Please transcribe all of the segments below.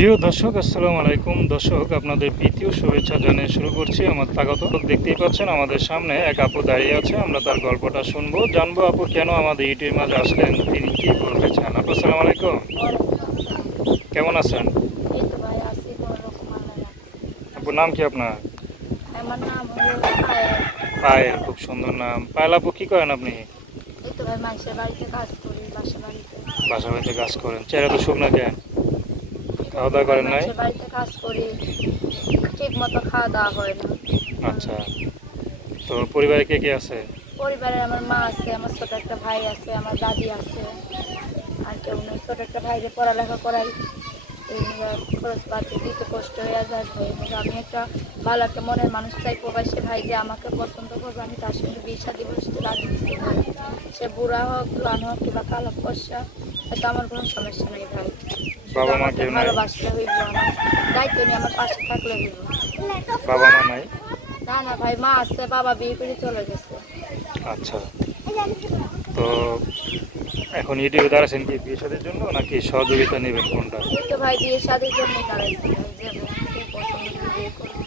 প্রিয় দর্শক, আসসালামু আলাইকুম। দর্শক, আপনাদের প্রীতীয় শুভেচ্ছা জানিয়ে শুরু করছি আমার স্বাগত। দেখতেই পাচ্ছেন আমাদের সামনে এক আপু দাঁড়িয়ে আছে। আমরা তার গল্পটা শুনবো, জানবো আপু কেন আমাদের ইউটিউবের মাঝে আসলেন, তিনি কি বলতে চান। আপু আসসালামু আলাইকুম, কেমন আছেন? এই তো ভাই আছি কোনোরকম আল্লাহ রাখছে। আপুর নাম কি আপনার? আমার নাম হলো পায়েল। পায়েল, খুব সুন্দর নাম। পায়েল আপু, কি করেন আপনি? এই তো ভাই মানুষের বাড়িতে কাজ করি, বাসা বাড়িতে। বাসা বাড়িতে কাজ করেন, চেহারা তো শুকনা কেন? এই খাওয়া তো দাওয়া ভাই করেন নাই? মানুষের বাড়িতে কাজ করি, ঠিক মতো খাওয়া দাওয়া হয় না। আচ্ছা, তো পরিবারে কে কে আছে? পরিবারে আমার মা আছে, আমার ছোট একটা ভাই আছে, আমার দাদি আছে, আর কেউ নেই। ছোট একটা ভাইকে পড়ালেখা করাই, খরচপাতি দিতে কষ্ট হয়ে যায়। আমি একটা ভালো একটা মনের মানুষ চাই, প্রবাসী ভাই যে আমাকে পছন্দ করবে, আমি তার সঙ্গে বিয়ে শাদী বসতে রাজি দিচ্ছি ভাই। সে বুড়া হোক, লান হোক, কিংবা কালো ফর্সা, এটা আমার কোনো সমস্যা নেই ভাই। শুধু বাবা মা আমাকে কেউ নাই? ভালোবাসতে হইব, আমার দায়িত্ব নিয়ে আমার পাশে থাকলে হইব। বাবা মা নাই? না না ভাই, মা আছে, বাবা বিয়ে করে চলে গেছে। আচ্ছা, তো এখন ইউটিউবে দাঁড়াচ্ছেন কি বিয়ে শাদীর জন্য নাকি সহযোগিতা নেবেন, কোনটা? এই তো ভাই বিয়ে শাদীর জন্য দাঁড়াইছি ভাই, যে বোনকে পছন্দ করে বিয়ে করবো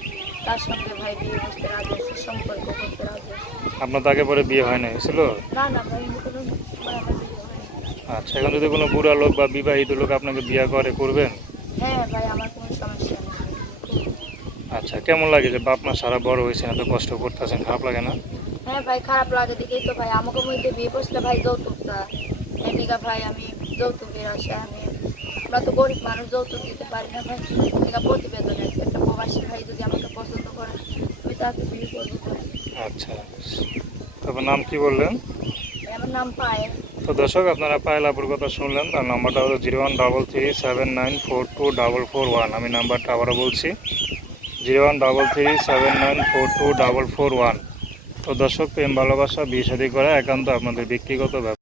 তার সঙ্গে ভাই বিয়ে বসতে রাজি আছে, সম্পর্ক করতে রাজি আছে। আপনার তো আগে পরে বিয়ে হয় না, হয়েছিল? না না ভাই, আমি কোনো সময় আমার বিয়ে হয়নি। আচ্ছা, এখন যদি কোনো বুড়া লোক বা বিবাহিত লোক আপনাকে বিয়ে করে, করবেন? হ্যাঁ ভাই, আমার কোনো সমস্যা নেই। আচ্ছা, কেমন লাগে যে বাপ মা সারা বড় হয়েছেন, এত কষ্ট করতেছেন, খারাপ লাগে না? হ্যাঁ ভাই, খারাপ লাগে দেখেই তো ভাই আমাকে মধ্যে বিয়ে বসলে ভাই যৌতুক চায়। এদিকে ভাই আমি যৌতুকের আশা, আমরা তো গরিব মানুষ, যৌতুক দিতে পারি না ভাই। এদিকে প্রতিবেদন আছে, একটা প্রবাসী ভাই যদি আমাকে পছন্দ করে আমি তাকে বিয়ে করবো ভাই। আচ্ছা, তবে নাম কি বললেন? আমার নাম পায়েল। তো দর্শক, আপনারা পায়েল আপুর কথা শুনলেন। তার নাম্বারটা হলো 013379424441। আমি নাম্বারটা আবারও বলছি, 013379424441। তো দর্শক, প্রেম ভালোবাসা বিয়ে শাদী করা একান্ত আপনাদের ব্যক্তিগত ব্যাপার।